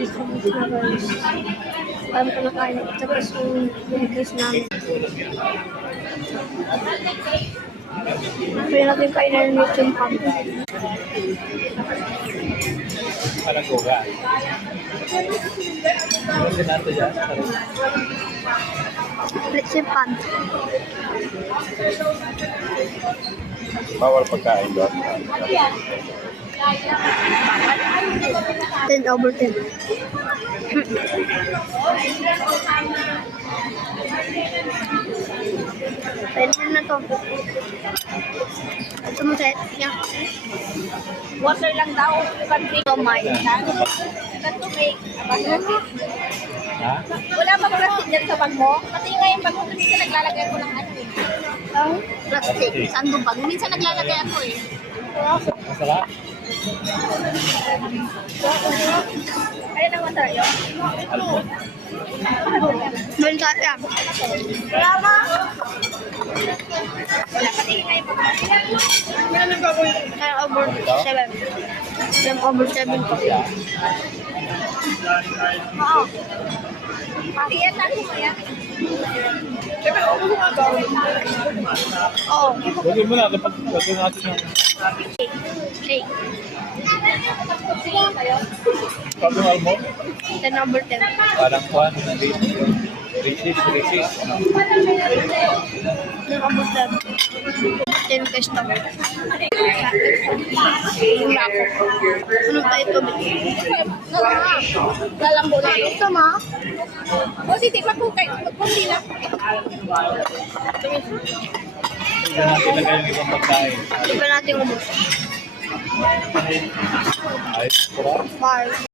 Sabos na guys. Kami ko nakain. Tapos yung binikis namin. Kaya natin kainan ng lechon pan. Parang goga. Ano sinato dyan? Lechon pan. Bawal pagkain doon. 10/10. Pwede na to. Ito mo set niya. Water lang daw. Ito may. Ganito may Ha? wala bang plastic dyan sa bag mo? Pati nga yung bag mo, minsan naglalagay ko ng ano eh. Ang plastic. Saan mo bag? Minsan naglalagay ako eh. Masarap? Kaya naman tayo. Almond? Meron tayo. Wala ma? Wala, pati nga yung bag mo. Kaya over 7. Yung over 7 ko. Oo. Pati yan, natin mo yan. Oo. Lagyan mo na. Lagyan natin yung Shake. Sige kayo. sabi ng almond. 10/10. Parang kuhan. Resist. Ano? Yung over 7. 10 pesos to. Yung lako. Ano tayo ito? Lalambo na. Ito ma. O, titi, magkukay. Magkunti lang. Lagyan natin lagay yung ibang pagkain. Di ba natin ubos? Ayos. Sarap. Bye.